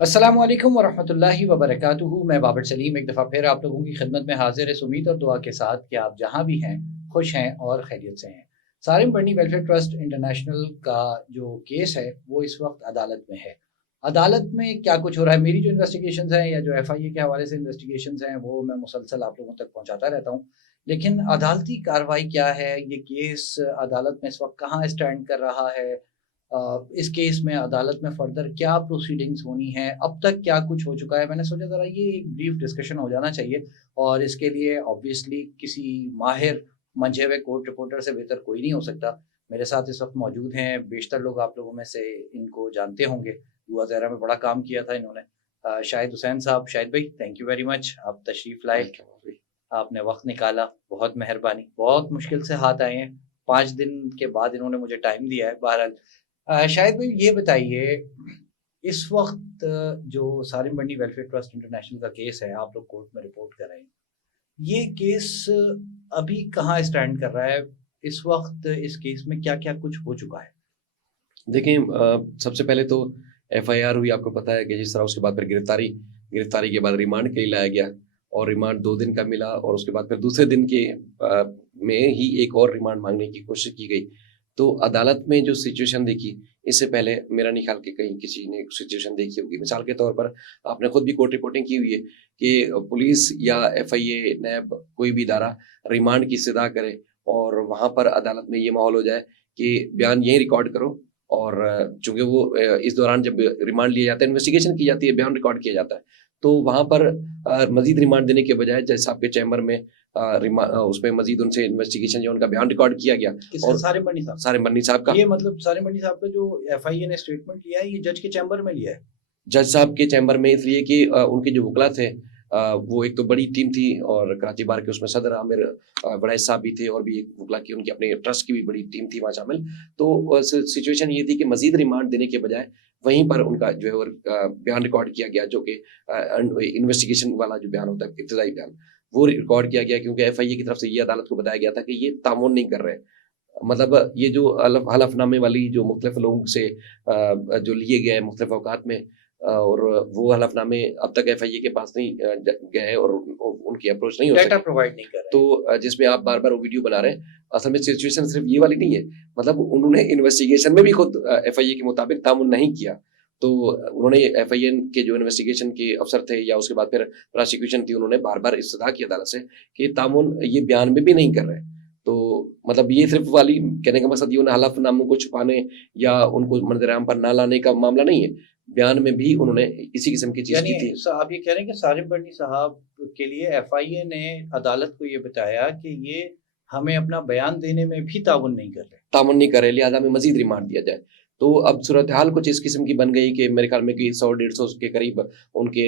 السلام علیکم ورحمۃ اللہ وبرکاتہ. میں بابر سلیم ایک دفعہ پھر آپ لوگوں کی خدمت میں حاضر ہے، امید اور دعا کے ساتھ کہ آپ جہاں بھی ہیں خوش ہیں اور خیریت سے ہیں. سارم بڑنی ویلفیئر ٹرسٹ انٹرنیشنل کا جو کیس ہے وہ اس وقت عدالت میں ہے. عدالت میں کیا کچھ ہو رہا ہے، میری جو انویسٹیگیشنز ہیں یا جو ایف آئی اے کے حوالے سے انویسٹیگیشنز ہیں وہ میں مسلسل آپ لوگوں تک پہنچاتا رہتا ہوں. لیکن عدالتی کارروائی کیا ہے، یہ کیس عدالت میں اس وقت کہاں اسٹینڈ کر رہا ہے، اس کیس میں عدالت میں فردر کیا پروسیڈنگز ہونی ہیں، اب تک کیا کچھ ہو چکا ہے. میں نے سوچا ذرا یہ ایک بریف ڈسکشن ہو جانا چاہیے، اور اس کے لیے آبویسلی کسی ماہر منجھے ہوئے کورٹ رپورٹر سے بہتر کوئی نہیں ہو سکتا. میرے ساتھ اس وقت موجود ہیں، بیشتر لوگ آپ لوگوں میں سے ان کو جانتے ہوں گے، دعا زہرا میں بڑا کام کیا تھا انہوں نے. شاہد حسین صاحب، شاہد بھائی تھینک یو ویری مچ، آپ تشریف لائے، آپ نے وقت نکالا، بہت مہربانی. بہت مشکل سے ہاتھ آئے ہیں، 5 دن کے بعد انہوں نے مجھے ٹائم دیا ہے. بہرحال شاہد بھائی یہ بتائیے، اس وقت جو سالم بنی ویلفیئر ٹرسٹ انٹرنیشنل کا کیس ہے، آپ لوگ کورٹ میں رپورٹ کر رہے ہیں، یہ کیس ابھی کہاں اسٹینڈ کر رہا ہے؟ اس وقت اس کیس میں کیا کیا کچھ ہو چکا ہے؟ دیکھیں، سب سے پہلے تو ایف آئی آر ہوئی، آپ کو پتا ہے کہ جس طرح اس کے بعد پھر گرفتاری کے بعد ریمانڈ کے لیے لایا گیا، اور ریمانڈ 2 دن کا ملا، اور اس کے بعد پھر دوسرے دن کے میں ہی ایک اور ریمانڈ مانگنے کی کوشش کی گئی. تو عدالت میں جو سچویشن دیکھی، اس سے پہلے میرا نہیں خیال کہ کہیں کسی نے سچویشن دیکھی ہوگی. مثال کے طور پر آپ نے خود بھی کورٹ رپورٹنگ کی ہوئی ہے کہ پولیس یا ایف آئی اے، نیب، کوئی بھی ادارہ ریمانڈ کی استدعا کرے، اور وہاں پر عدالت میں یہ ماحول ہو جائے کہ بیان یہیں ریکارڈ کرو، اور چونکہ وہ اس دوران جب ریمانڈ لیا جاتا ہے، انویسٹیگیشن کی جاتی ہے، بیان ریکارڈ کیا جاتا ہے، تو وہاں پر مزید ریمانڈ دینے کے بجائے جج صاحب کے چیمبر میں اس میں مزید ان سے انویسٹیگیشن جو ان کا بیان ریکارڈ کیا گیا. اور سارم بنی صاحب کا یہ مطلب سارم بنی صاحب کا جو ایف آئی اے نے اسٹیٹمنٹ لیا ہے، یہ جج کے چیمبر میں لیا ہے؟ جج صاحب کے چیمبر میں، اس لیے کہ ان کے جو وکلا تھے وہ ایک تو بڑی ٹیم تھی، اور کراچی بار کے اس میں صدر عامر وڑائچ صاحب بھی تھے، اور بھی ایک وکلا کی ان کی اپنے ٹرسٹ کی بھی بڑی ٹیم تھی وہاں شامل. تو سچویشن یہ تھی کہ مزید ریمانڈ دینے کے بجائے وہیں پر ان کا جو ہے بیان ریکارڈ کیا گیا، جو کہ انویسٹیگیشن والا جو بیان ہوتا ہے، ابتدائی بیان، وہ ریکارڈ کیا گیا، کیونکہ ایف آئی اے کی طرف سے یہ عدالت کو بتایا گیا تھا کہ یہ تعاون نہیں کر رہے. مطلب یہ جو حلف نامے والی جو مختلف لوگوں سے جو لیے گئے مختلف اوقات میں، اور وہ حلف نامے اب تک ایف آئی اے کے پاس نہیں گئے، اور ان کی اپروچ نہیں ہو ڈیٹا سکی. پرووائڈ نہیں کر رہے، تو جس میں آپ بار بار وہ ویڈیو بنا رہے ہیں، اصل میں سچویشن صرف یہ والی نہیں ہے. مطلب انہوں نے انویسٹیگیشن میں بھی خود ایف آئی اے کے مطابق تعاون نہیں کیا. تو انہوں نے ایف آئی اے کے جو انویسٹیگیشن کے افسر تھے، یا اس کے بعد پھر پراسیکیوشن تھی، انہوں نے بار بار استدعا کی عدالت سے کہ تعاون یہ بیان میں بھی نہیں کر رہے. تو مطلب یہ صرف والی کہنے کا مقصد یہ انہیں حلف ناموں کو چھپانے یا ان کو منظر عام پر نہ لانے کا معاملہ نہیں ہے، بیان میں بھی انہوں نے اسی قسم کی چیز کی تھی. آپ یہ کہہ رہے ہیں کہ سالم بنی صاحب کے لیے ایف آئی اے نے عدالت کو یہ بتایا کہ یہ ہمیں اپنا بیان دینے میں بھی تعاون نہیں کر رہے، لہٰذا ہمیں مزید ریمانڈ دیا جائے. تو اب صورتحال کچھ اس قسم کی بن گئی کہ میرے خیال میں کہ 100-150 کے قریب ان کے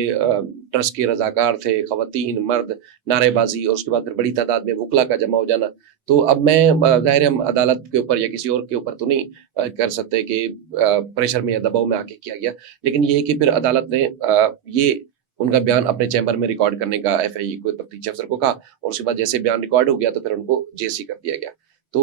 ٹرسٹ کے رضاکار تھے، خواتین، مرد، نعرے بازی، اور اس کے بعد پھر بڑی تعداد میں وکلا کا جمع ہو جانا. تو اب میں ظاہر ہم عدالت کے اوپر یا کسی اور کے اوپر تو نہیں کر سکتے کہ پریشر میں یا دباؤ میں آ کے کیا گیا، لیکن یہ کہ پھر عدالت نے یہ ان کا بیان اپنے چیمبر میں ریکارڈ کرنے کا ایف آئی اے کو، تفتیشی افسر کو کہا، اور اس کے بعد جیسے بیان ریکارڈ ہو گیا تو پھر ان کو جے سی کر دیا گیا. تو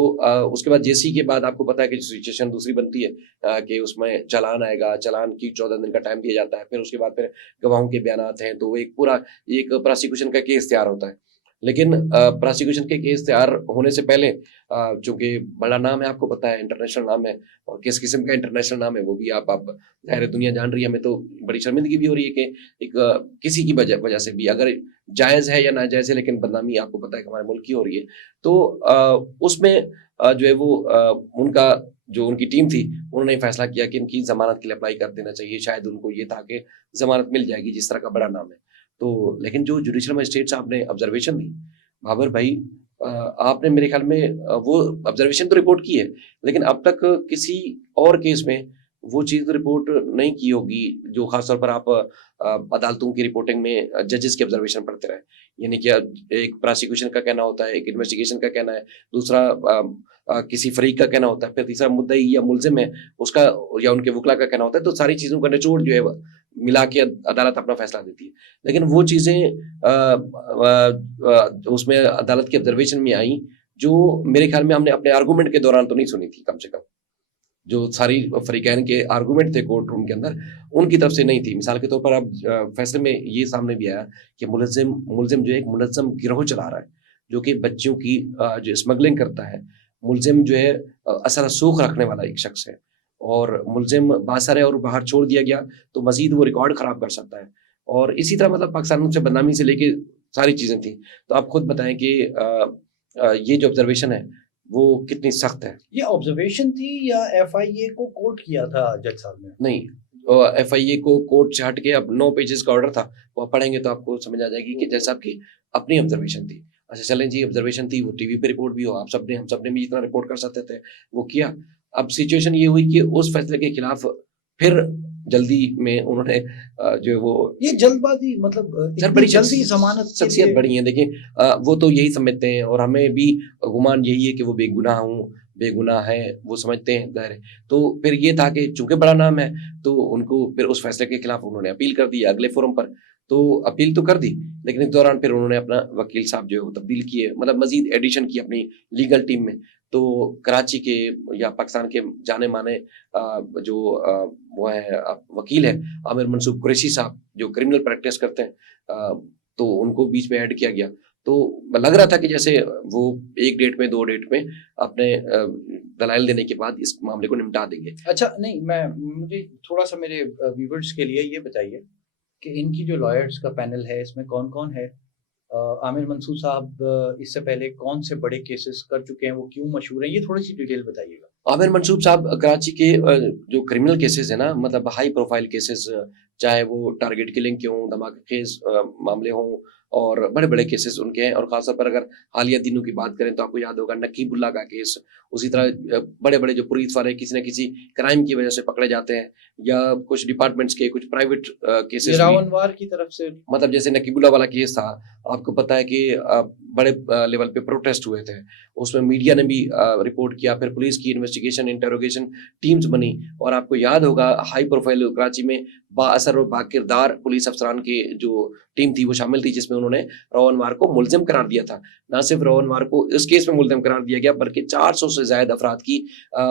اس کے بعد جے سی کے بعد آپ کو پتا ہے کہ سچویشن دوسری بنتی ہے کہ اس میں چلان آئے گا، چلان کی 14 دن کا ٹائم دیا جاتا ہے، پھر اس کے بعد پھر گواہوں کے بیانات ہیں، تو ایک پورا ایک پراسیکیوشن کا کیس تیار ہوتا ہے. لیکن پراسیکیوشن کے کیس تیار ہونے سے پہلے چونکہ بڑا نام ہے، آپ کو پتا ہے انٹرنیشنل نام ہے، اور کس قسم کا انٹرنیشنل نام ہے وہ بھی آپ ظاہر دنیا جان رہی ہے. ہمیں تو بڑی شرمندگی بھی ہو رہی ہے کہ ایک کسی کی وجہ سے بھی، اگر جائز ہے یا ناجائز ہے، لیکن بدنامی آپ کو پتا ہے کہ ہمارے ملک کی ہو رہی ہے. تو اس میں جو ہے وہ ان کا جو ان کی ٹیم تھی، انہوں نے فیصلہ کیا کہ ان کی ضمانت کے لیے اپلائی کر دینا چاہیے. شاید ان کو یہ تھا کہ ضمانت مل جائے گی جس طرح کا بڑا نام ہے. تو لیکن جو جوڈیشل مجسٹریٹ صاحب نے آبزرویشن دی، بابر بھائی آپ نے میرے خیال میں وہ آبزرویشن تو رپورٹ کی ہے، لیکن اب تک کسی اور کیس میں وہ چیز رپورٹ نہیں کی ہوگی جو خاص طور پر آپ عدالتوں کی رپورٹنگ میں ججز کی آبزرویشن پڑھتے رہے. یعنی کہ ایک پراسیکیوشن کا کہنا ہوتا ہے، ایک انویسٹیگیشن کا کہنا ہے، دوسرا کسی فریق کا کہنا ہوتا ہے، پھر تیسرا مدعی یا ملزم ہے اس کا یا ان کے وکلا کا کہنا ہوتا ہے. تو ساری چیزوں کا نچوڑ جو ہے ملا کے عدالت اپنا فیصلہ دیتی ہے. لیکن وہ چیزیں اس میں عدالت کی آبزرویشن میں آئیں جو میرے خیال میں ہم نے اپنے آرگومنٹ کے دوران تو نہیں سنی تھی کم سے کم. جو ساری فریقین کے آرگومنٹ تھے کورٹ روم کے اندر ان کی طرف سے نہیں تھی. مثال کے طور پر اب فیصلے میں یہ سامنے بھی آیا کہ ملزم جو ہے ایک منظم گروہ چلا رہا ہے جو کہ بچوں کی جو اسمگلنگ کرتا ہے. ملزم جو ہے اثر رسوخ رکھنے والا ایک شخص ہے اور ملزم باثر ہے اور باہر چھوڑ دیا گیا تو مزید وہ ریکارڈ خراب کر سکتا ہے. اور اسی طرح مطلب پاکستان سے بدنامی سے لے کے ساری چیزیں تھیں. تو آپ خود بتائیں کہ یہ جو آبزرویشن ہے وہ کتنی سخت ہے. یہ آبزرویشن تھی یا ایف آئی اے کو کوٹ کیا تھا جج صاحب نے؟ نہیں, ایف آئی اے کو کورٹ سے ہٹ کے اب 9 پیجز کا آرڈر تھا, وہ پڑھیں گے تو آپ کو سمجھ آ جائے گی کہ جیسا آپ کی اپنی آبزرویشن تھی. اچھا چلیں جی, آبزرویشن تھی, وہ ٹی وی پہ رپورٹ بھی ہو, آپ سب نے ہم سب نے بھی جتنا رپورٹ کر سکتے تھے وہ کیا. اب سچویشن یہ ہوئی کہ اس فیصلے کے خلاف پھر جلدی میں انہوں نے جو وہ یہ جلد بازی مطلب بڑی جلدی ضمانت شخصیت بڑی ہیں. دیکھیں وہ تو یہی سمجھتے ہیں اور ہمیں بھی گمان یہی ہے کہ وہ بے گناہ ہوں, بے گناہ ہے وہ سمجھتے ہیں ظاہر ہے. تو پھر یہ تھا کہ چونکہ بڑا نام ہے تو ان کو پھر اس فیصلے کے خلاف انہوں نے اپیل کر دی اگلے فورم پر. تو اپیل تو کر دی لیکن اس دوران پھر انہوں نے اپنا وکیل صاحب جو ہے وہ تبدیل کیے, مطلب مزید ایڈیشن کی اپنی لیگل ٹیم میں. تو کراچی کے یا پاکستان کے جانے مانے جو وہ ہے وکیل ہے عامر منصوب قریشی صاحب جو کرمنل پریکٹس کرتے ہیں, تو ان کو بیچ میں ایڈ کیا گیا. تو لگ رہا تھا کہ جیسے وہ 1 ڈیٹ میں 2 ڈیٹ میں اپنے دلائل دینے کے بعد اس معاملے کو نمٹا دیں گے. اچھا نہیں, مجھے تھوڑا سا میرے ویورز کے لیے یہ بتائیے کہ ان کی جو لائرز کا پینل ہے اس میں کون کون ہے؟ عامر منصور صاحب اس سے پہلے کون سے بڑے کیسز کر چکے ہیں, وہ کیوں مشہور ہیں, یہ تھوڑی سی ڈیٹیل بتائیے گا. عامر منصور صاحب کراچی کے جو کرمنل کیسز ہیں نا, مطلب ہائی پروفائل کیسز, چاہے وہ ٹارگٹ کلنگ کے ہوں, دھماکہ خیز معاملے ہوں, اور بڑے بڑے کیسز ان کے ہیں. اور خاص طور پر اگر حالیہ دنوں کی بات کریں تو آپ کو یاد ہوگا نقیب اللہ کا کیس, اسی طرح بڑے بڑے جو پولیس والے کسی نہ کسی کرائم کی وجہ سے پکڑے جاتے ہیں, یا کچھ ڈپارٹمنٹس کے کچھ پرائیویٹ کیسز راونوار کی طرف سے, مطلب جیسے نقیب اللہ والا کیس تھا, آپ کو پتا ہے کہ بڑے لیول پہ پروٹیسٹ ہوئے تھے, اس میں میڈیا نے بھی رپورٹ کیا, پھر پولیس کی انویسٹیگیشن انٹروگیشن ٹیمز بنی. اور آپ کو یاد ہوگا ہائی پروفائل کراچی میں با اثر اور با کردار پولیس افسران کی جو ٹیم تھی وہ شامل تھی, جس میں انہوں نے روہن وار کو ملزم قرار دیا تھا. نہ صرف روہن وار کو اس کیس میں ملزم قرار دیا گیا بلکہ 400 سے زائد افراد کی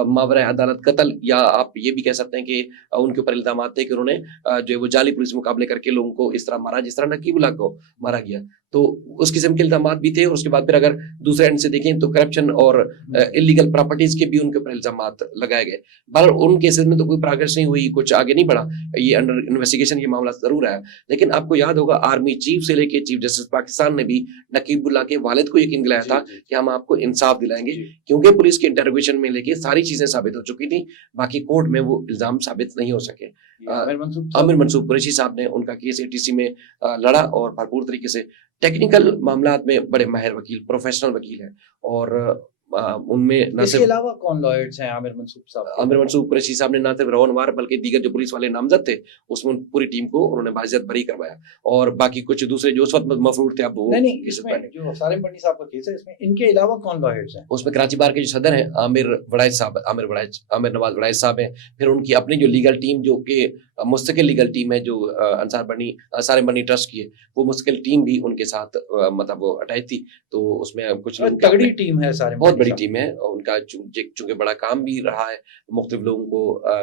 ماورائے عدالت قتل, یا آپ یہ بھی کہہ سکتے ہیں کہ ان کے اوپر الزامات تھے کہ انہوں نے جو وہ جعلی پولیس مقابلے کر کے لوگوں کو اس طرح مارا جس طرح نقیب اللہ کو مارا گیا. تو اس قسم کے الزامات بھی تھے. اور اس کے بعد پھر اگر دوسرے اینڈ سے دیکھیں تو کرپشن اور انلیگل پراپرٹیز کے بھی ان کے اوپر الزامات لگائے گئے. بہر ان کیسز میں تو کوئی پروگریس نہیں ہوئی, کچھ آگے نہیں بڑھا, یہ انڈر انویسٹیگیشن یہ معاملہ ضرور ہے. لیکن آپ کو یاد ہوگا آرمی چیف سے لے کے چیف جسٹس پاکستان نے بھی نقیب اللہ کے والد کو یقین دلایا تھا کہ ہم آپ کو انصاف دلائیں گے, کیونکہ پولیس کے انٹروگیشن میں لے کے ساری چیزیں ثابت ہو چکی تھیں, باقی کورٹ میں وہ الزام ثابت نہیں ہو سکے. عامر منصور قریشی صاحب نے ان کا کیس ATC میں لڑا اور بھرپور طریقے سے ٹیکنیکل معاملات میں بڑے ماہر وکیل, پروفیشنل وکیل ہیں. اور ان میں نہ اس کے صرف علاوہ کون لائرز ہیں عامر منصور صاحب؟ عامر منصور قریشی صاحب نے نہ صرف روہن وار بلکہ دیگر جو پولیس والے نامزد تھے اس میں پوری ٹیم کو انہوں نے باعزت بری کروایا. اور باقی کچھ دوسرے جو اس وقت مفرور تھے اب وہ نہیں, اس میں جو سالم بنی صاحب کا کیس ہے اس میں ان کے علاوہ کون لائرز ہیں؟ اس میں کراچی بار کے جو صدر ہیں عامر نواز وڑائچ صاحب ہیں. پھر ان کی اپنی جو لیگل ٹیم جو کہ مستقل لیگل ٹیم ہے جو سالم بنی ٹرسٹ کی ہے, وہ مستقل ٹیم بھی ان کے ساتھ مطلب وہ اٹیچ تھی. تو اس میں کچھ تگڑی ٹیم ہے, سارے بہت بڑی ٹیم ہے. ان کا چونکہ بڑا کام بھی رہا ہے مختلف لوگوں کو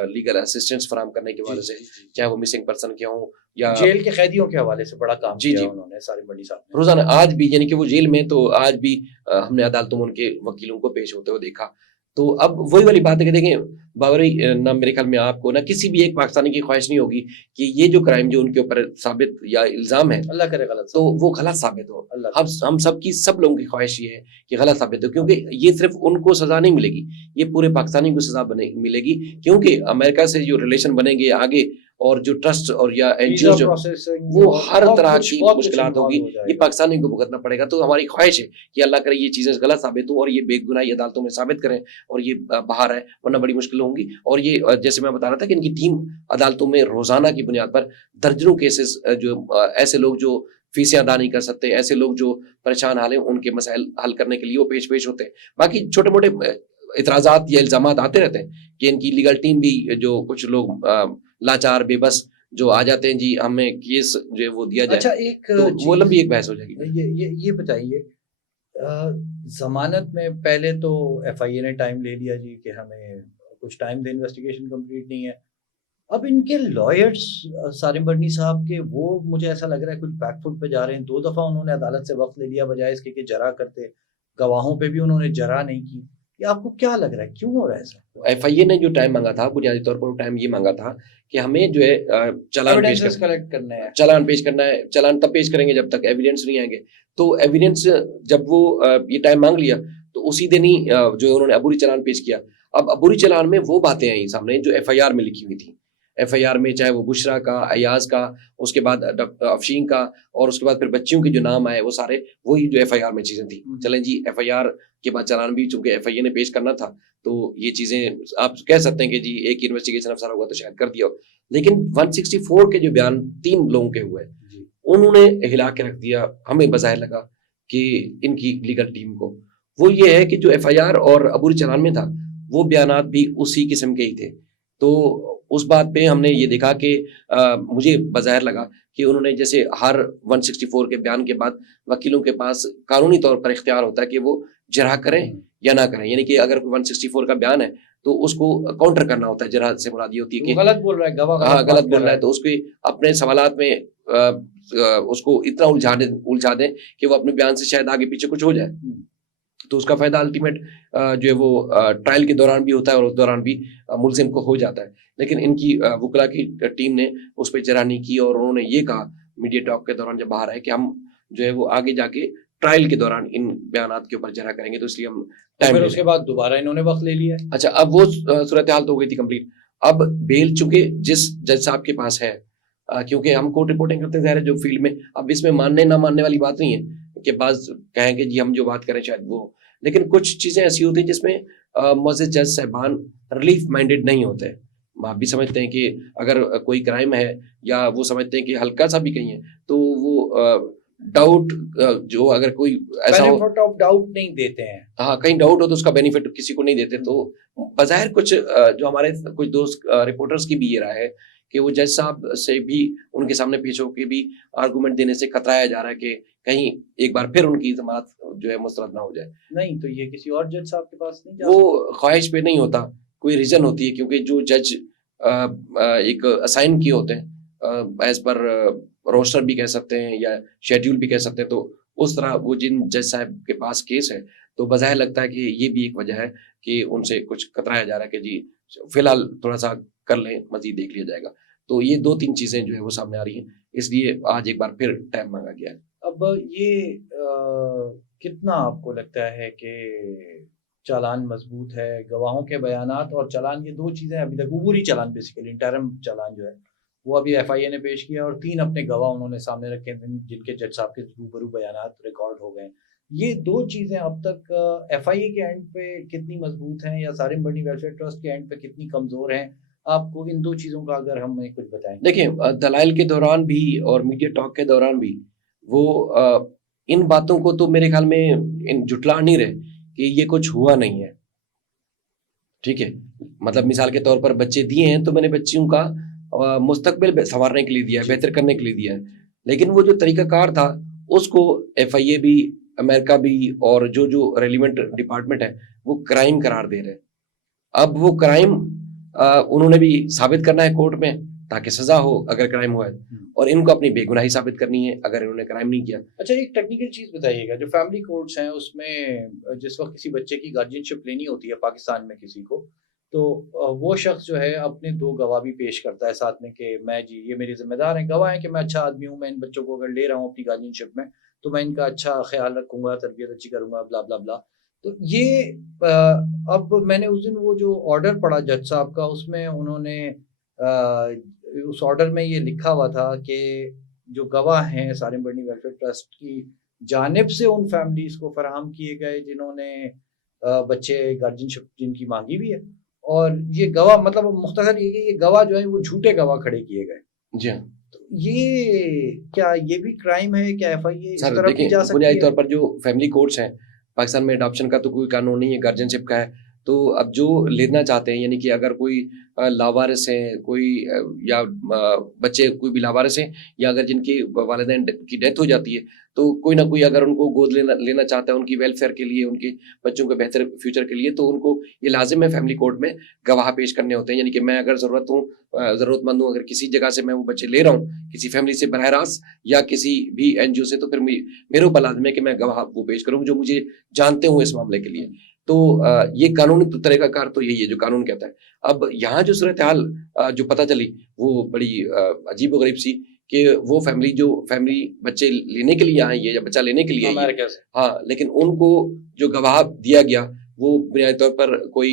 لیگل اسسٹنس فراہم کرنے کے حوالے سے, چاہے وہ مسنگ پرسن کے ہوں یا جیل کے قیدیوں کے حوالے سے بڑا کام کیا انہوں نے سالم بنی صاحب روزانہ. آج بھی یعنی کہ وہ جیل میں تو آج بھی ہم نے عدالتوں میں ان کے وکیلوں کو پیش ہوتے ہوئے دیکھا. تو اب وہی والی بات ہے کہ دیکھیں باوری, نہ میرے خیال میں آپ کو نہ کسی بھی ایک پاکستانی کی خواہش نہیں ہوگی کہ یہ جو کرائم جو ان کے اوپر ثابت یا الزام ہے اللہ کرے غلط تو وہ غلط ثابت ہو. ہم سب لوگوں کی خواہش یہ ہے کہ غلط ثابت ہو, کیونکہ یہ صرف ان کو سزا نہیں ملے گی, یہ پورے پاکستانی کو سزا ملے گی. کیونکہ امریکہ سے جو ریلیشن بنیں گے آگے, اور جو ٹرسٹ اور یا NGO جو وہ ہر طرح کی مشکلات ہوگی, یہ پاکستانی کو بھگتنا پڑے گا. تو ہماری خواہش ہے کہ اللہ کرے یہ چیزیں غلط ثابت ہوں اور یہ بے گناہی عدالتوں میں ثابت کریں اور یہ باہر ہے, ورنہ بڑی مشکل ہوں گی. اور یہ جیسے میں بتا رہا تھا کہ ان کی ٹیم عدالتوں میں روزانہ کی بنیاد پر درجنوں کیسز, جو ایسے لوگ جو فیسیں ادا نہیں کر سکتے, ایسے لوگ جو پریشان حال ہیں, ان کے مسائل حل کرنے کے لیے وہ پیش ہوتے ہیں. باقی چھوٹے موٹے اعتراضات یا الزامات آتے رہتے ہیں کہ ان کی لیگل ٹیم بھی جو کچھ لوگ لاچار بے بس جو آ جاتے ہیں, جی ہمیں کیس جو ہے وہ دیا جائے. اچھا, ایک وہ لمبی ایک بحث ہو جائے گی. یہ بتائیے, ضمانت میں پہلے تو FIA نے ٹائم لے لیا جی کہ ہمیں کچھ ٹائم دے انویسٹیگیشن کمپلیٹ نہیں ہے. اب ان کے لائرس سارم برنی صاحب کے وہ مجھے ایسا لگ رہا ہے کچھ بیک فٹ پہ جا رہے ہیں. 2 دفعہ انہوں نے عدالت سے وقت لے لیا بجائے اس کے کہ جرا کرتے. گواہوں پہ بھی انہوں نے جرا نہیں کی. یہ آپ کو کیا لگ رہا ہے کیوں ہو رہا ہے ایسا؟ ایف آئی اے نے جو ٹائم مانگا تھا بنیادی طور پر وہ ٹائم یہ مانگا تھا کہ ہمیں جو ہے چالان پیش کرنا ہے. چالان تب پیش کریں گے جب تک ایویڈنس نہیں آئیں گے. تو ایویڈنس جب وہ یہ ٹائم مانگ لیا تو اسی دن ہی جو انہوں نے عبوری چالان پیش کیا. اب عبوری چالان میں وہ باتیں آئیں سامنے جو ایف آئی آر میں لکھی ہوئی تھی. ایف آئی آر میں چاہے وہ بشرا کا, ایاز کا, اس کے بعد افشین کا, اور اس کے بعد پھر بچیوں کے جو نام آئے وہ سارے وہی جو ایف آئی آر میں چیزیں تھیں. چلیں جی ایف آئی آر کے بعد چالان بھی چونکہ ایف آئی اے نے پیش کرنا تھا تو یہ چیزیں آپ کہہ سکتے ہیں کہ جی ایک انویسٹیگیشن افسر ہوگا تو شاید کر دیا ہو. لیکن 164 کے جو بیان 3 لوگوں کے ہوئے انہوں نے ہلا کے رکھ دیا. ہمیں بظاہر لگا کہ ان کی لیگل ٹیم کو وہ یہ ہے کہ جو ایف آئی آر اور عبوری چالان میں تھا وہ بیانات بھی اسی قسم کے ہی تھے. تو اس بات پہ ہم نے یہ دیکھا کہ مجھے بظاہر لگا کہ انہوں نے جیسے ہر 164 کے بیان کے بعد وکیلوں کے پاس قانونی طور پر اختیار ہوتا ہے کہ وہ جرح کریں یا نہ کریں. یعنی کہ اگر 164 کا بیان ہے تو اس کو کاؤنٹر کرنا ہوتا ہے. جرح سے مراد یہ ہوتی ہے کہ غلط بول رہا ہے گواہ, ہاں غلط بول رہا ہے تو اس کے اپنے سوالات میں اس کو اتنا الجھا دیں کہ وہ اپنے بیان سے شاید آگے پیچھے کچھ ہو جائے. تو اس کا فائدہ الٹیمیٹ جو ہے وہ ٹرائل کے دوران بھی ہوتا ہے اور اس دوران بھی ملزم کو ہو جاتا ہے. لیکن ان کی وکلا کی ٹیم نے اس پہ جرح نہیں کی اور انہوں نے یہ کہا میڈیا ٹاک کے دوران جب باہر آئے کہ ہم جو ہے وہ آگے جا کے ٹرائل کے دوران ان بیانات کے اوپر جرح کریں گے تو اس لیے ہم پھر اس کے بعد دوبارہ انہوں نے وقت لے لیا. اچھا اب وہ صورتحال تو ہو گئی تھی کمپلیٹ. اب بیل چونکہ جس جج صاحب کے پاس ہے کیونکہ ہم کورٹ رپورٹنگ کرتے ہیں جو فیلڈ میں, اب اس میں ماننے نہ ماننے والی بات نہیں ہے کہ بعض کہیں کہ جی ہم جو بات کریں شاید وہ, لیکن کچھ چیزیں ایسی ہوتی ہیں جس میں معزز جج صاحبان ریلیف مائنڈیڈ نہیں ہوتے. آپ بھی سمجھتے ہیں کہ اگر کوئی کرائم ہے یا وہ سمجھتے ہیں کہ ہلکا سا بھی کہیں ہے تو وہ ڈاؤٹ جو اگر کوئی ایسا ہو ڈاؤٹ نہیں دیتے ہیں. ہاں کہیں ڈاؤٹ ہو تو اس کا بینیفٹ کسی کو نہیں دیتے. تو بظاہر کچھ جو ہمارے کچھ دوست رپورٹرز کی بھی یہ رائے ہے کہ وہ جج صاحب سے بھی ان کے سامنے پیش ہو کے بھی آرگومنٹ دینے سے خطرایا جا رہا ہے کہ کہیں ایک بار پھر ان کی ضمانت جو ہے مسترد نہ ہو جائے. نہیں تو یہ کسی اور جج صاحب کے پاس نہیں وہ خواہش پہ نہیں ہوتا, کوئی ریزن ہوتی ہے کیونکہ جو جج ایک اسائن کیے ہوتے ہیں ایز پر روسٹر بھی کہہ سکتے ہیں یا شیڈیول بھی کہہ سکتے ہیں, تو اس طرح وہ جن جج صاحب کے پاس کیس ہے تو بظاہر لگتا ہے کہ یہ بھی ایک وجہ ہے کہ ان سے کچھ خطرایا جا رہا ہے کہ جی فی الحال تھوڑا سا کر لیں, مزید دیکھ لیا جائے گا. تو یہ 2-3 چیزیں جو ہے وہ سامنے آ رہی ہیں, اس لیے آج ایک بار پھر ٹائم مانگا گیا ہے. اب یہ کتنا آپ کو لگتا ہے کہ چالان مضبوط ہے؟ گواہوں کے بیانات اور چالان, یہ 2 چیزیں ابھی تک عبوری چالان بیسیکلی انٹرم چالان جو ہے وہ ابھی ایف آئی اے نے پیش کیا اور 3 اپنے گواہ انہوں نے سامنے رکھے جن کے جج صاحب کے روبرو بیانات ریکارڈ ہو گئے. یہ 2 چیزیں اب تک ایف آئی اے کے اینڈ پہ کتنی مضبوط ہیں یا سارم برنی ویلفیئر ٹرسٹ کے اینڈ پہ کتنی کمزور ہیں؟ آپ کو ان 2 چیزوں کا اگر ہم کچھ بتائیں. دیکھیں دلائل کے دوران بھی اور میڈیا ٹاک کے دوران بھی وہ ان باتوں کو تو میرے خیال میں جھٹلا نہیں رہے کہ یہ کچھ ہوا نہیں ہے. ٹھیک ہے, مطلب مثال کے طور پر بچے دیے ہیں تو میں نے بچیوں کا مستقبل سنوارنے کے لیے دیا ہے, بہتر کرنے کے لیے دیا ہے. لیکن وہ جو طریقہ کار تھا اس کو ایف آئی اے بھی, امریکہ بھی اور جو ریلیونٹ ڈپارٹمنٹ ہے وہ کرائم قرار دے رہے. اب وہ کرائم انہوں نے بھی ثابت کرنا ہے کورٹ میں تاکہ سزا ہو اگر کرائم ہوا ہے, اور ان کو اپنی بے گناہی ثابت کرنی ہے اگر انہوں نے کرائم نہیں کیا. اچھا ایک ٹیکنیکل چیز بتائیے گا, جو فیملی کورٹس ہیں اس میں جس وقت کسی بچے کی گارجین شپ لینی ہوتی ہے پاکستان میں کسی کو, تو وہ شخص جو ہے اپنے 2 گواہ بھی پیش کرتا ہے ساتھ میں کہ میں جی یہ میری ذمہ دار ہیں, گواہ ہیں کہ میں اچھا آدمی ہوں, میں ان بچوں کو اگر لے رہا ہوں اپنی گارجین شپ میں تو میں ان کا اچھا خیال رکھوں گا, تربیت اچھی کروں گا, بلا بلا بلا. تو یہ اب میں نے اس دن وہ جو آرڈر پڑھا جج صاحب کا, اس میں انہوں نے اس آرڈر میں یہ لکھا ہوا تھا کہ جو گواہ ہیں سارم برنی ویلفیئر ٹرسٹ کی جانب سے ان فیملیز کو فراہم کیے گئے جنہوں نے بچے گارجین شپ جن کی مانگی بھی ہے, اور یہ گواہ مطلب مختصر یہ گواہ جو ہے وہ جھوٹے گواہ کھڑے کیے گئے. جی ہاں, یہ کیا یہ بھی کرائم ہے؟ کیا ایف آئی اے اس طرف دیکھیں جا سکتی ہے؟ بنیادی طور پر جو فیملی کورٹس ہیں پاکستان میں اڈاپشن کا تو کوئی قانون نہیں ہے, گارجین شپ کا ہے, تو اب جو لینا چاہتے ہیں، یعنی کہ اگر کوئی لاوارث ہیں، کوئی یا بچے کوئی بھی لاوارث ہیں، یا اگر جن کے والدین کی ڈیتھ ہو جاتی ہے، تو کوئی نہ کوئی اگر ان کو گود لینا چاہتا ہے ان کی ویلفیئر کے لیے، ان کے بچوں کے بہتر فیوچر کے لیے، تو ان کو یہ لازم ہے فیملی کورٹ میں گواہ پیش کرنے ہوتے ہیں. یعنی کہ میں اگر ضرورت مند ہوں، اگر کسی جگہ سے میں وہ بچے لے رہا ہوں، کسی فیملی سے براہ راست یا کسی بھی این جی او سے، تو پھر میرے اوپر لازم ہے کہ میں گواہ وہ پیش کروں جو مجھے جانتے ہوں اس معاملے کے لیے. تو یہ قانونی طریقہ کار تو یہی ہے جو قانون کہتا ہے. اب یہاں جو صورتحال جو پتہ چلی وہ بڑی عجیب و غریب سی، کہ وہ فیملی بچے لینے کے لیے آئی ہے یا بچہ لینے کے لیے آئی ہے، ہاں، لیکن ان کو جو گواہ دیا گیا وہ بنیادی طور پر کوئی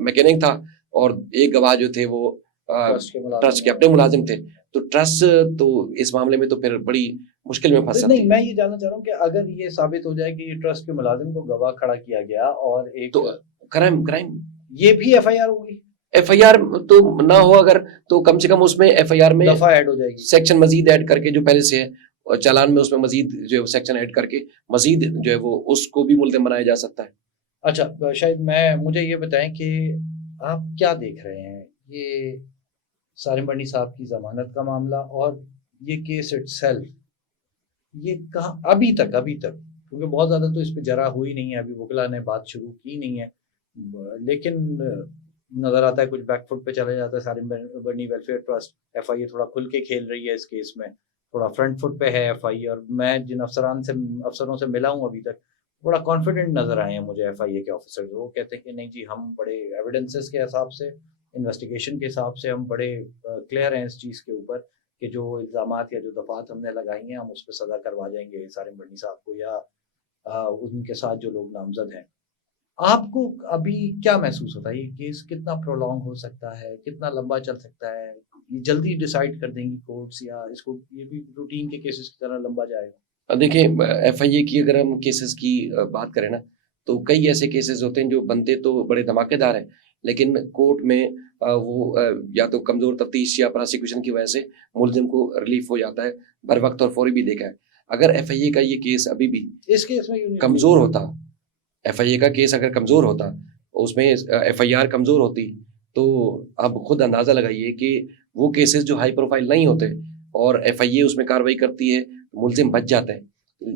میکینک تھا، اور ایک گواہ جو تھے وہ ٹرسٹ کے اپنے ملازم تھے. تو ٹرسٹ تو اس معاملے میں تو پھر بڑی مشکل میں پھنس سکتی. نہیں، میں یہ جاننا چاہ رہا ہوں کہ اگر یہ ثابت ہو جائے کہ یہ ٹرسٹ کے ملازم کو گواہ کھڑا کیا گیا اور ایک تو کرائم یہ بھی ایف آئی آر ہوگی. ایف آئی آر تو نہ ہو اگر، تو کم سے کم اس میں ایف آئی آر میں دفعہ ایڈ ہو جائے گی، سیکشن مزید ایڈ کر کے جو پہلے سے ہے، اور چالان میں اس میں مزید جو ہے سیکشن ایڈ کر کے مزید جو ہے وہ اس کو بھی ملزم بنایا جا سکتا ہے. اچھا شاید مجھے یہ بتائیں کہ آپ کیا دیکھ رہے ہیں یہ سارم بنی صاحب کی ضمانت کا معاملہ اور یہ کیس اٹ سیلف، یہ کہاں ابھی تک کیونکہ بہت زیادہ تو اس پہ جرا ہوئی نہیں ہے، ابھی وکلا نے بات شروع کی نہیں ہے، لیکن نظر آتا ہے کچھ بیک فٹ پہ چلا جاتا ہے سارم بنی ویلفیئر ٹرسٹ. ایف آئی اے تھوڑا کھل کے کھیل رہی ہے اس کیس میں، تھوڑا فرنٹ فٹ پہ ہے ایف آئی اے. اور میں جن افسروں سے ملا ہوں ابھی تک، بڑا کانفیڈنٹ نظر آئے ہیں مجھے ایف آئی اے کے آفیسر. وہ کہتے ہیں کہ نہیں جی، ہم بڑے ایویڈنسز کے حساب سے، انویسٹیگیشن کے حساب سے ہم بڑے کلیئر ہیں اس چیز کے اوپر کہ جو الزامات یا جو دفعات ہم نے لگائی ہیں ہم اس پہ سزا کروا جائیں گے سارم بنی صاحب کو یا ان کے ساتھ جو لوگ نامزد ہیں. آپ کو ابھی کیا محسوس ہوتا ہے یہ کیس کتنا پرولونگ ہو سکتا ہے، کتنا لمبا چل سکتا ہے، یہ جلدی ڈیسائیڈ کر دیں گی کورٹس یا اس کو یہ بھی روٹین کے کیسز کی طرح لمبا جائے گا؟ دیکھیں، ایف آئی اے کی اگر ہم کیسز کی بات کریں نا، تو کئی ایسے کیسز ہوتے ہیں جو بنتے تو بڑے دھماکے دار ہیں، لیکن کورٹ میں وہ یا تو کمزور تفتیش یا پراسیکیوشن کی وجہ سے ملزم کو ریلیف ہو جاتا ہے بر وقت اور فوری بھی دیکھا ہے. اگر ایف آئی اے کا یہ کیس ابھی بھی اس کیس میں کمزور ہوتا، ایف آئی اے کا کیس اگر کمزور ہوتا، اس میں ایف آئی آر کمزور ہوتی، تو اب خود اندازہ لگائیے کہ وہ کیسز جو ہائی پروفائل نہیں ہوتے اور ایف آئی اے اس میں کارروائی کرتی ہے، ملزم بچ جاتے ہیں.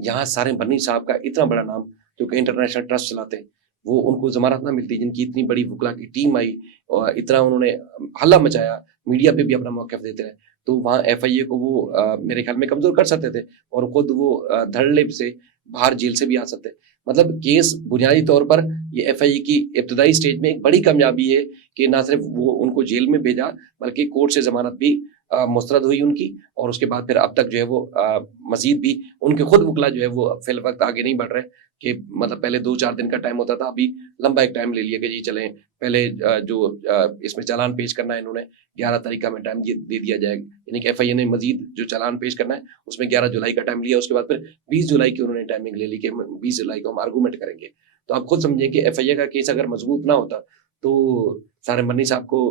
یہاں سارم بنی صاحب کا اتنا بڑا نام، جو کہ انٹرنیشنل ٹرسٹ چلاتے ہیں، وہ ان کو ضمانت نہ ملتی، جن کی اتنی بڑی وکلا کی ٹیم آئی اور اتنا انہوں نے ہلہ مچایا، میڈیا پہ بھی اپنا موقف دیتے رہے، تو وہاں ایف آئی اے کو وہ میرے خیال میں کمزور کر سکتے تھے، اور خود وہ دھڑلے سے باہر جیل سے بھی آ سکتے. مطلب کیس بنیادی طور پر یہ ایف آئی اے کی ابتدائی سٹیج میں ایک بڑی کامیابی ہے کہ نہ صرف وہ ان کو جیل میں بھیجا، بلکہ کورٹ سے ضمانت بھی مسترد ہوئی ان کی، اور اس کے بعد پھر اب تک جو ہے وہ مزید بھی ان کے خود وکلا جو ہے وہ فی الوقت آگے نہیں بڑھ رہے، کہ مطلب پہلے 2-4 دن کا ٹائم ہوتا تھا، ابھی لمبا ایک ٹائم لے لیا کہ جی چلیں پہلے جو اس میں چالان پیش کرنا ہے انہوں نے 11 تاریخ کا میں ٹائم دے دیا جائے، یعنی کہ ایف آئی اے نے مزید جو چالان پیش کرنا ہے اس میں 11 جولائی کا ٹائم لیا، اس کے بعد پھر 20 جولائی کی انہوں نے ٹائمنگ لے لی کہ 20 جولائی کو ہم آرگومنٹ کریں گے. تو آپ خود سمجھیں کہ ایف آئی اے کا کیس اگر مضبوط نہ ہوتا تو سارم بنی صاحب کو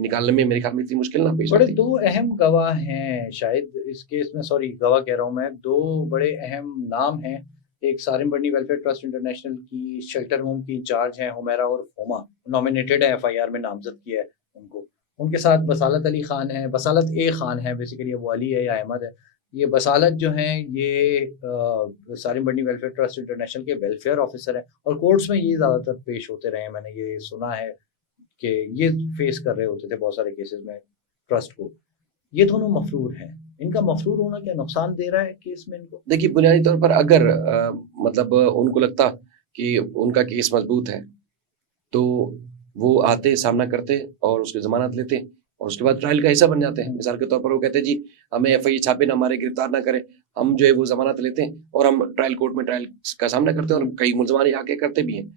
نکالنے میں میرے خیال میں اتنی مشکل نہ پیش آتی. بڑے 2 اہم گواہ ہیں شاید اس کیس میں، گواہ کہہ رہا ہوں میں، 2 بڑے اہم نام ہیں. ایک سارم بنی ویلفیئر ٹرسٹ انٹرنیشنل کی شیلٹر ہوم کی انچارج ہیں حمیرہ اور فوما، نامینیٹڈ ہے ایف آئی آر میں، نامزد کیا ہے ان کو. ان کے ساتھ بصالت علی خان ہے، بصالت اے خان ہے، بیسیکلی وہ علی ہے یا احمد ہے. یہ بصالت جو ہیں یہ سارم بنی ویلفیئر ٹرسٹ انٹرنیشنل کے ویلفیئر آفیسر ہیں، اور کورٹس میں یہ زیادہ تر پیش ہوتے رہے ہیں. میں نے یہ سنا ہے کہ یہ فیس کر رہے ہوتے تھے بہت سارے کیسز میں ٹرسٹ کو. یہ دونوں مفرور ہیں، ان کا مفرور ہونا کیا نقصان دے رہا ہے کیس میں ان کو؟ دیکھیے، بنیادی طور پر اگر مطلب ان کو لگتا کہ ان کا کیس مضبوط ہے تو وہ آتے، سامنا کرتے اور اس کی ضمانت لیتے، اور اس کے بعد ٹرائل کا حصہ بن جاتے ہیں. مثال کے طور پر وہ کہتے ہیں جی ہمیں ایف آئی اے چھاپے نہ مارے، گرفتار نہ کریں، ہم جو ہے وہ ضمانت لیتے ہیں اور ہم ٹرائل کورٹ میں ٹرائل کا سامنا کرتے ہیں، اور کئی ملزمان آ کے کرتے بھی ہیں.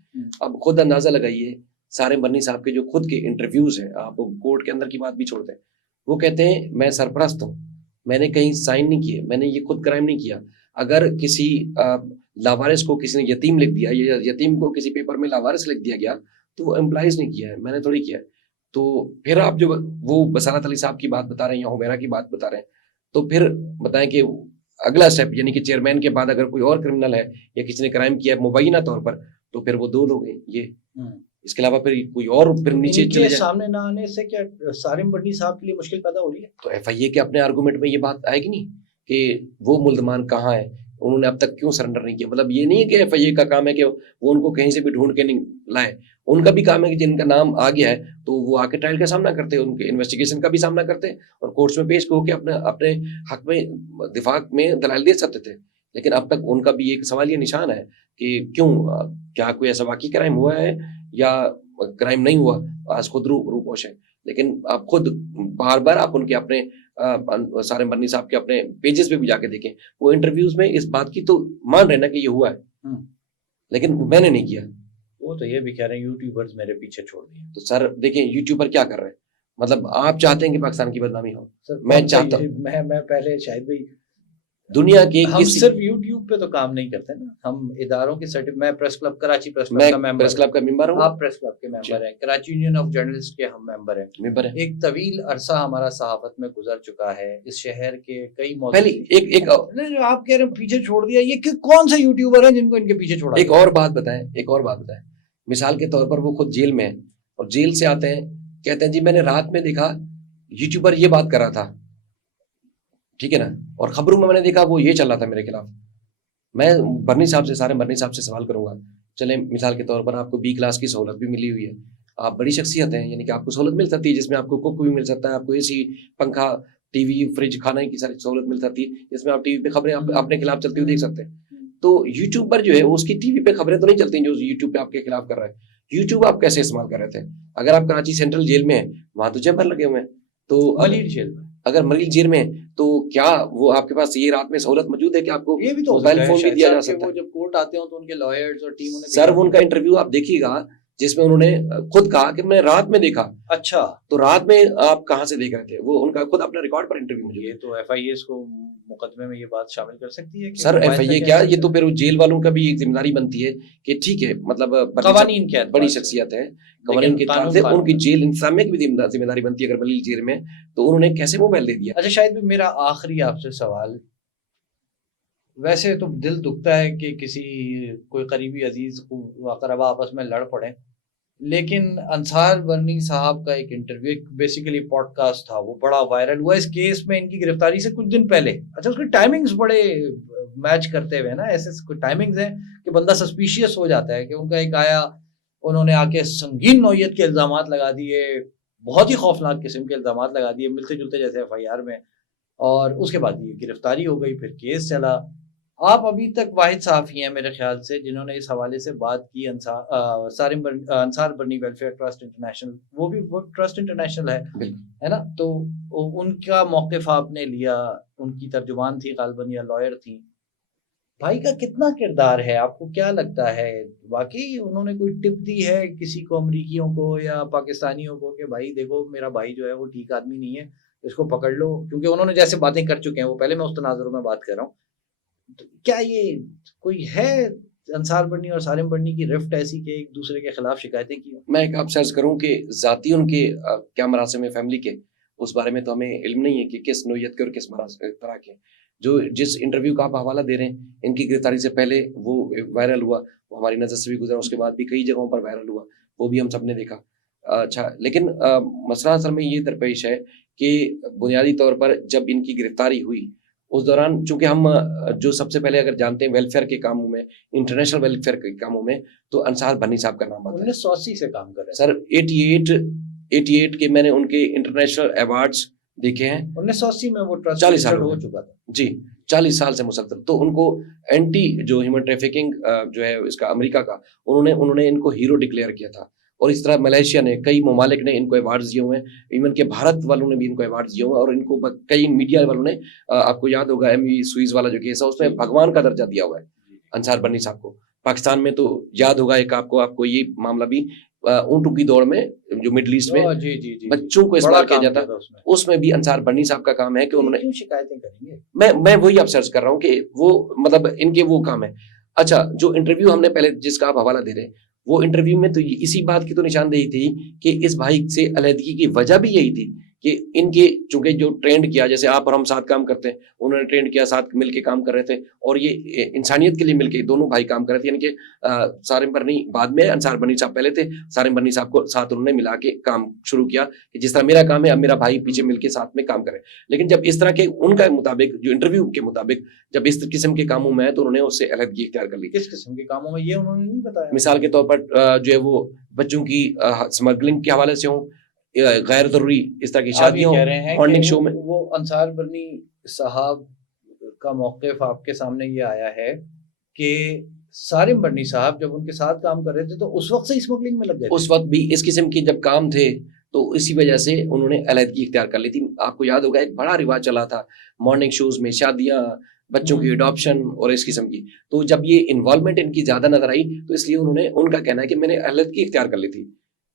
اب خود اندازہ لگائیے سارم بنی صاحب کے جو خود کے انٹرویوز ہیں، آپ کورٹ کے اندر کی بات بھی چھوڑ دیں، وہ کہتے ہیں میں سرپرست ہوں، میں نے کہیں سائن نہیں کیے، میں نے یہ خود کرائم نہیں کیا. اگر کسی لاوارث کو کسی نے یتیم لکھ دیا یا یتیم کو کسی پیپر میں لاوارث لکھ دیا گیا تو وہ امپلائز نے کیا ہے، میں نے تھوڑی کیا ہے. تو پھر آپ جو وہ بصالت علی صاحب کی بات بتا رہے ہیں یا حمیرہ کی بات بتا رہے ہیں، تو پھر بتائیں کہ اگلا اسٹیپ، یعنی کہ چیئرمین کے بعد اگر کوئی اور کرمنل ہے یا کسی نے کرائم کیا ہے مبینہ طور پر، تو پھر وہ 2 لوگ ہیں. یہ اس کے علاوہ پھر کوئی اور پھر نیچے چلے جائے. سامنے نہ آنے سے کیا سارم بڑنی صاحب کے لیے مشکل پیدا ہو رہی ہے؟ تو ایف آئی اے کے اپنے آرگومنٹ میں یہ بات آئے گی نہیں کہ وہ ملزمان کہاں ہے, انہوں نے اب تک کیوں سرنڈر نہیں کیا. مطلب یہ نہیں ہے کہ ایف آئی اے کا کام ہے کہ وہ ان کو کہیں سے بھی ڈھونڈ کے نہیں لائے, ان کا بھی کام ہے کہ جن کا نام آ گیا ہے تو وہ آ کے ٹرائل کا سامنا کرتے ہیں, ان کے انویسٹیگیشن کا بھی سامنا کرتے ہیں اور کورٹس میں پیش ہو کے اپنے حق میں دفاع میں دلائل دے سکتے تھے. لیکن اب تک ان کا بھی ایک سوال یہ نشان ہے کہ کیوں, کیا کوئی ایسا واقعی کرائم ہوا ہے یا کرائم نہیں ہوا, آج خود روپوش ہے. لیکن آپ خود بار بار آپ ان کے اپنے سارم بنی صاحب کے اپنے پیجز پہ بھی جا کے دیکھیں, وہ انٹرویوز میں اس بات کی تو مان رہے نا کہ یہ ہوا ہے, لیکن میں نے نہیں کیا. وہ تو یہ بھی کہہ رہے ہیں یوٹیوبرز میرے پیچھے چھوڑ دیے. تو سر دیکھیں یوٹیوبر کیا کر رہے ہیں, مطلب آپ چاہتے ہیں کہ پاکستان کی بدنامی ہو, میں چاہتا ہوں, میں پہلے شاید بھی دنیا کے ہم صرف یوٹیوب پہ تو کام نہیں کرتے نا, ہم اداروں کے میں press club Karachi press club کا ممبر, پریس کلب کا ممبر ہوں, آپ پریس کلب کے ممبر ہیں, کراچی یونین آف جرنلسٹ کے ہم ممبر ہیں. ایک طویل عرصہ ہمارا صحافت میں گزر چکا ہے, اس شہر کے کئی پہلی ایک آپ کہہ رہے ہیں پیچھے چھوڑ دیا, یہ کون سے یوٹیوبر ہیں جن کو ان کے پیچھے چھوڑا؟ ایک اور بات بتائیں, مثال کے طور پر وہ خود جیل میں ہیں اور جیل سے آتے ہیں, کہتے ہیں جی میں نے رات میں دیکھا یوٹیوبر یہ بات کر رہا تھا, ٹھیک ہے نا, اور خبروں میں نے دیکھا وہ یہ چل رہا تھا میرے خلاف. میں برنی صاحب سے, سارے برنی صاحب سے سوال کروں گا, چلیں مثال کے طور پر آپ کو بی کلاس کی سہولت بھی ملی ہوئی ہے, آپ بڑی شخصیت ہیں, یعنی کہ آپ کو سہولت مل سکتی ہے جس میں آپ کو کوک بھی مل سکتا ہے, آپ کو اے سی, پنکھا, ٹی وی, فریج, کھانا کی ساری سہولت مل سکتی ہے, جس میں آپ ٹی وی پہ خبریں اپنے خلاف چلتی ہوئی دیکھ سکتے ہیں. تو یوٹیوب پر جو ہے اس کی ٹی وی پہ خبریں تو نہیں چلتی جو یوٹیوب پہ آپ کے خلاف کر رہا ہے. یوٹیوب آپ کیسے استعمال کر رہے تھے؟ اگر آپ کراچی سینٹرل جیل میں ہیں وہاں تو چیمبر لگے ہوئے ہیں, تو اگر مریل جیل میں تو کیا وہ آپ کے پاس یہ رات میں سہولت موجود ہے کہ آپ کو یہ بھی تو موبائل فون بھی دیا جا سکتا ہے؟ وہ جب کورٹ آتے ہوں تو ان کے لائرز اور ٹیم سر وہ ان کا انٹرویو آپ دیکھیے گا جس میں انہوں نے خود کہا کہ میں رات میں دیکھا. اچھا, تو رات میں آپ کہاں سے دیکھ رہے تھے؟ وہ ان کا خود اپنا ریکارڈ پر انٹرویو مجھے. یہ تو ایف آئی اے کو مقدمے میں یہ بات شامل کر سکتی ہے سر ایف آئی اے کیا, یہ تو پھر جیل والوں کا بھی ایک ذمہ داری بنتی ہے کہ ٹھیک ہے, مطلب قوانین کیا بڑی شخصیت ہے, قوانین کے تحت ان کی جیل انتظامیہ کی بھی ذمہ داری بنتی ہے. اگر ملیل جیل میں تو انہوں نے کیسے موبائل دے دیا؟ اچھا شاید بھی میرا آخری آپ سے سوال, ویسے تو دل دکھتا ہے کہ کسی کوئی قریبی عزیز کو اقربا آپس میں لڑ پڑے, لیکن انصار برنی صاحب کا ایک انٹرویو, ایک بیسیکلی پوڈ کاسٹ تھا, وہ بڑا وائرل ہوا اس کیس میں ان کی گرفتاری سے کچھ دن پہلے. اچھا اس کی ٹائمنگز بڑے میچ کرتے ہوئے نا, ایسے کوئی ٹائمنگز ہیں کہ بندہ سسپیشیس ہو جاتا ہے کہ ان کا ایک آیا, انہوں نے آ کے سنگین نوعیت کے الزامات لگا دیے, بہت ہی خوفناک قسم کے الزامات لگا دیے ملتے جلتے جیسے ایف آئی آر میں, اور اس کے بعد یہ گرفتاری ہو گئی, پھر کیس چلا. آپ ابھی تک واحد صحافی ہیں میرے خیال سے جنہوں نے اس حوالے سے بات کی. انصار برنی ویلفیئر ٹرسٹ انٹرنیشنل, وہ بھی ٹرسٹ انٹرنیشنل ہے نا, تو ان کا موقف آپ نے لیا, ان کی ترجمان تھی غالباً یا لائر تھی. بھائی کا کتنا کردار ہے, آپ کو کیا لگتا ہے واقعی انہوں نے کوئی ٹپ دی ہے کسی کو, امریکیوں کو یا پاکستانیوں کو, کہ بھائی دیکھو میرا بھائی جو ہے وہ ٹھیک آدمی نہیں ہے, اس کو پکڑ لو, کیونکہ انہوں نے جیسے باتیں کر چکے ہیں وہ پہلے, میں اس تناظروں میں بات کر رہا ہوں, کیا یہ کوئی ہے انصار برنی اور سالم برنی کی رفٹ ایسی کہ ایک دوسرے کے خلاف شکایتیں کی؟ میں ایک آپ سے عرض کروں کہ ذاتی ان کے کیا مراسم ہے فیملی کے, اس بارے میں تو ہمیں علم نہیں ہے کہ کس نوعیت کے اور کس طرح کے. جو جس انٹرویو کا آپ حوالہ دے رہے ہیں, ان کی گرفتاری سے پہلے وہ وائرل ہوا, وہ ہماری نظر سے بھی گزرا, اس کے بعد بھی کئی جگہوں پر وائرل ہوا, وہ بھی ہم سب نے دیکھا. اچھا, لیکن مسئلہ اصل میں یہ درپیش ہے کہ بنیادی طور پر جب ان کی گرفتاری ہوئی اس دوران, چونکہ ہم جو سب سے پہلے اگر جانتے ہیں ویلفیئر کے کاموں میں, انٹرنیشنل ویلفیئر کے کاموں میں, تو انصار برنی صاحب کا نام آتا ہے. 1980 سے کام کر رہے ہیں سر, 88 کے میں نے ان کے انٹرنیشنل ایوارڈز دیکھے ہیں. 1980 میں وہ ٹرسٹ 40 سال ہو چکا تھا جی, 40 سال سے مسلسل. تو ان کو اینٹی جو ہیومن ٹریفکنگ جو ہے اس کا امریکہ کا, انہوں نے ان کو ہیرو ڈکلیئر کیا تھا, اور اس طرح ملیشیا نے, کئی ممالک نے ان کو ایوارڈز دیے ہوئے ہیں, ایون کہ بھارت والوں نے بھی ان کو ایوارڈز دیے ہوئے ہیں, اور ان کو کئی میڈیا والوں نے, آپ کو یاد ہوگا ایم وی سوئز والا جو کیس ہے اس میں بھگوان کا درجہ دیا ہوا ہے انصار برنی صاحب کو. پاکستان میں تو یاد ہوگا ایک آپ کو یہ معاملہ بھی, اونٹوں کی دوڑ میں جو مڈل ایسٹ میں بچوں کو استعمال کیا جاتا ہے, اس میں بھی انصار برنی صاحب کا کام ہے کہ انہوں نے شکایتیں کریں گے. میں وہی آپ سرچ کر رہا ہوں کہ وہ مطلب ان کے وہ کام ہے. اچھا, جو انٹرویو ہم نے پہلے جس کا آپ حوالہ دے رہے ہیں, وہ انٹرویو میں تو اسی بات کی تو نشاندہی تھی کہ اس بھائی سے علیحدگی کی وجہ بھی یہی تھی کہ ان کے چونکہ جو ٹرینڈ کیا، جیسے آپ اور ہم ساتھ کام کرتے ہیں، انہوں نے ٹرینڈ کیا، ساتھ مل کے کام کر رہے تھے، اور یہ انسانیت کے لیے مل کے دونوں بھائی کام کر رہے تھے. یعنی کہ سارم برنی بعد میں، انصار برنی صاحب پہلے تھے. سارم برنی صاحب کو ساتھ انہوں نے ملا کے کام شروع کیا کہ جس طرح میرا کام ہے اب میرا بھائی پیچھے مل کے ساتھ میں کام کرے. لیکن جب اس طرح کے ان کا مطابق جو انٹرویو کے مطابق جب اس قسم کے کاموں میں ہے تو انہوں نے اس سے علیحدگی اختیار کر لی. کس قسم کے کاموں میں یہ انہوں نے نہیں بتایا؟ مثال کے طور پر جو ہے وہ بچوں کی اسمگلنگ کے حوالے سے ہوں، غیر ضروری اس طرح کی شادیوں، مارننگ شو میں. وہ انصار برنی صاحب کا موقف آپ کے سامنے یہ آیا ہے کہ سارم برنی صاحب جب ان کے ساتھ کام کر رہے تھے تو اس وقت سے اسمگلنگ میں لگ گئے تھے. اس وقت بھی اس قسم کے جب کام تھے تو اسی وجہ سے انہوں نے علیحدگی اختیار کر لی تھی. آپ کو یاد ہوگا ایک بڑا رواج چلا تھا مارننگ شوز میں، شادیاں، بچوں کی اڈاپشن اور اس قسم کی. تو جب یہ انوالومنٹ ان کی زیادہ نظر آئی تو اس لیے انہوں نے، ان کا کہنا ہے کہ میں نے علیحدگی اختیار کر لی تھی.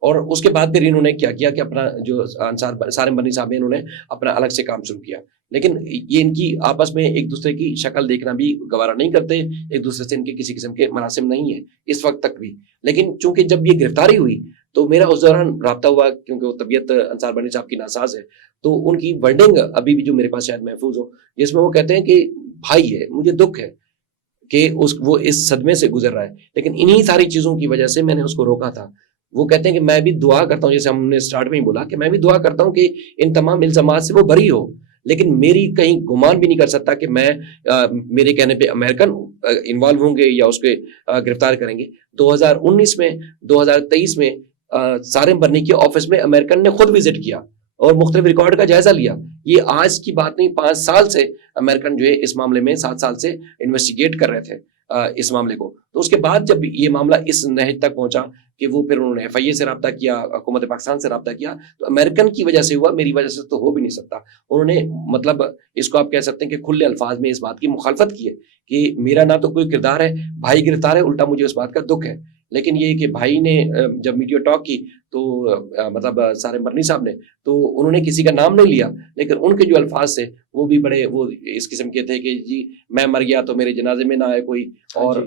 اور اس کے بعد پھر انہوں نے کیا کیا کہ اپنا جو سارم برنی صاحب ہیں انہوں نے اپنا الگ سے کام شروع کیا. لیکن یہ ان کی آپس میں ایک دوسرے کی شکل دیکھنا بھی گوارا نہیں کرتے، ایک دوسرے سے ان کے کسی قسم کے مراسم نہیں ہیں اس وقت تک بھی. لیکن چونکہ جب یہ گرفتاری ہوئی تو میرا اس دوران رابطہ ہوا، کیونکہ وہ طبیعت انصار برنی صاحب کی ناساز ہے. تو ان کی ورڈنگ ابھی بھی جو میرے پاس شاید محفوظ ہو، جس میں وہ کہتے ہیں کہ بھائی ہے، مجھے دکھ ہے کہ وہ اس صدمے سے گزر رہا ہے، لیکن انہی ساری چیزوں کی وجہ سے میں نے اس کو روکا تھا. وہ کہتے ہیں کہ میں بھی دعا کرتا ہوں، جیسے ہم نے سٹارٹ میں ہی بولا کہ میں بھی دعا کرتا ہوں کہ ان تمام الزامات سے وہ بری ہو، لیکن میری کہیں گمان بھی نہیں کر سکتا کہ میں میرے کہنے پہ امریکن انوالو ہوں گے یا اس کے گرفتار کریں گے. 2019 میں 2023 میں سارم برنی کے آفس میں امریکن نے خود وزٹ کیا اور مختلف ریکارڈ کا جائزہ لیا. یہ آج کی بات نہیں، 5 سال سے امریکن جو ہے اس معاملے میں 7 سال سے انویسٹیگیٹ کر رہے تھے اس معاملے کو. تو اس کے بعد جب یہ معاملہ اس نہج تک پہنچا کہ وہ پھر انہوں نے FIA سے رابطہ کیا، حکومت پاکستان سے رابطہ کیا، تو امریکن کی وجہ سے ہوا، میری وجہ سے تو ہو بھی نہیں سکتا. انہوں نے مطلب اس کو آپ کہہ سکتے ہیں کہ کھلے الفاظ میں اس بات کی مخالفت کی ہے کہ میرا نہ تو کوئی کردار ہے، بھائی گرفتار ہے، الٹا مجھے اس بات کا دکھ ہے. لیکن یہ کہ بھائی نے جب میڈیا ٹاک کی تو مطلب سارم برنی صاحب نے، تو انہوں نے کسی کا نام نہیں لیا، لیکن ان کے جو الفاظ تھے وہ بھی بڑے وہ اس قسم کے تھے کہ جی میں مر گیا تو میرے جنازے میں نہ آئے کوئی، اور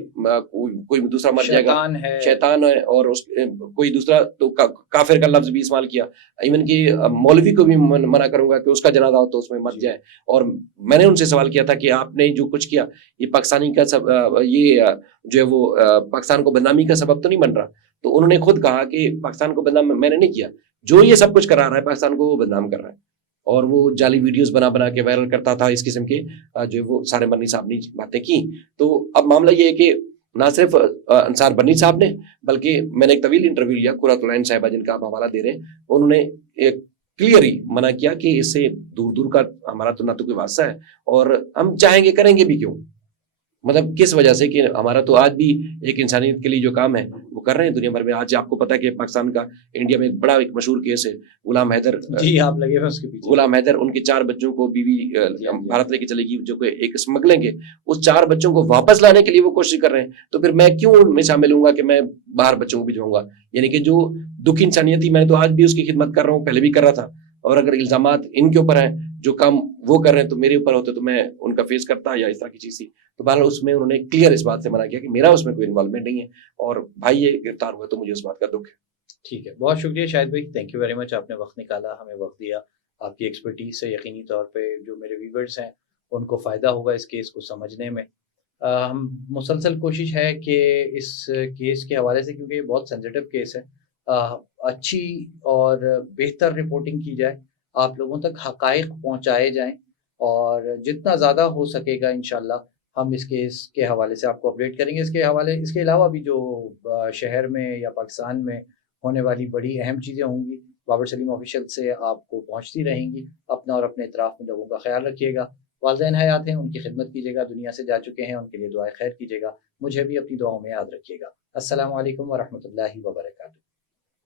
کوئی دوسرا مر جائے گا، شیطان ہے، اور کوئی دوسرا تو کافر کا لفظ بھی استعمال کیا. ایون کہ مولوی کو بھی منع کروں گا کہ اس کا جنازہ ہو تو اس میں مت جائے. اور میں نے ان سے سوال کیا تھا کہ آپ نے جو کچھ کیا یہ پاکستانی کا یہ جو ہے وہ پاکستان کو بدنامی کا سبب تو نہیں بن رہا؟ تو انہوں نے خود کہا کہ پاکستان کو بدنام میں نے نہیں کیا، جو یہ سب کچھ کرا رہا ہے پاکستان کو وہ بدنام کر رہا ہے. اور وہ جعلی ویڈیوز بنا کے وائرل کرتا تھا اس قسم کے جو وہ سارم برنی صاحب نے باتیں کی. تو اب معاملہ یہ ہے کہ نہ صرف انصار برنی صاحب نے، بلکہ میں نے ایک طویل انٹرویو لیا قرۃ العین صاحبہ جن کا آپ حوالہ دے رہے ہیں، انہوں نے ایک کلیئرلی منع کیا کہ اس سے دور دور کا ہمارا تو نہ تو کوئی واسطہ ہے، اور ہم چاہیں گے کریں گے بھی کیوں، مطلب کس وجہ سے کہ ہمارا تو آج بھی ایک انسانیت کے لیے جو کام ہے وہ کر رہے ہیں دنیا بھر میں. آج آپ کو پتا ہے کہ پاکستان کا انڈیا میں ایک بڑا ایک مشہور کیس ہے غلام حیدر. جی آپ لگے ہوئے اس کے پیچھے. غلام حیدر، ان کے 4 بچوں کو بیوی بھارت لے کے چلے گی جو کہ ایک اسمگلنگ ہے، اس 4 بچوں کو واپس لانے کے لیے وہ کوشش کر رہے ہیں. تو پھر میں کیوں ان میں شامل ہوں گا کہ میں باہر بچوں کو بھجواؤں گا؟ یعنی کہ جو دکھ انسانیت تھی میں تو آج بھی اس کی خدمت کر رہا ہوں، پہلے بھی کر رہا تھا. اور اگر الزامات ان کے اوپر ہیں، جو کام وہ کر رہے ہیں تو میرے اوپر ہوتے تو میں ان کا فیس کرتا یا اس طرح کی چیز تھی. تو بہرحال اس میں انہوں نے کلیئر اس بات سے منع کیا کہ میرا اس میں کوئی انوالومنٹ نہیں ہے، اور بھائی یہ گرفتار ہوا تو مجھے اس بات کا دکھ ہے. ٹھیک ہے، بہت شکریہ شاہد بھائی، تھینک یو ویری مچ. آپ نے وقت نکالا، ہمیں وقت دیا. آپ کی ایکسپرٹیز سے یقینی طور پہ جو میرے ویورز ہیں ان کو فائدہ ہوگا اس کیس کو سمجھنے میں. ہم مسلسل کوشش ہے کہ اس کیس کے حوالے سے، کیونکہ یہ بہت سینسیٹیو کیس ہے، اچھی اور بہتر رپورٹنگ کی جائے، آپ لوگوں تک حقائق پہنچائے جائیں، اور جتنا زیادہ ہو سکے گا انشاءاللہ ہم اس کیس کے حوالے سے آپ کو اپڈیٹ کریں گے. اس کے علاوہ بھی جو شہر میں یا پاکستان میں ہونے والی بڑی اہم چیزیں ہوں گی بابر سلیم آفیشیل سے آپ کو پہنچتی رہیں گی. اپنا اور اپنے اطراف میں لوگوں کا خیال رکھیے گا. والدین حیات ہیں ان کی خدمت کیجیے گا، دنیا سے جا چکے ہیں ان کے لیے دعائے خیر کیجیے گا. مجھے بھی اپنی دعاؤں میں یاد رکھیے گا. السلام علیکم ورحمۃ اللہ وبرکاتہ.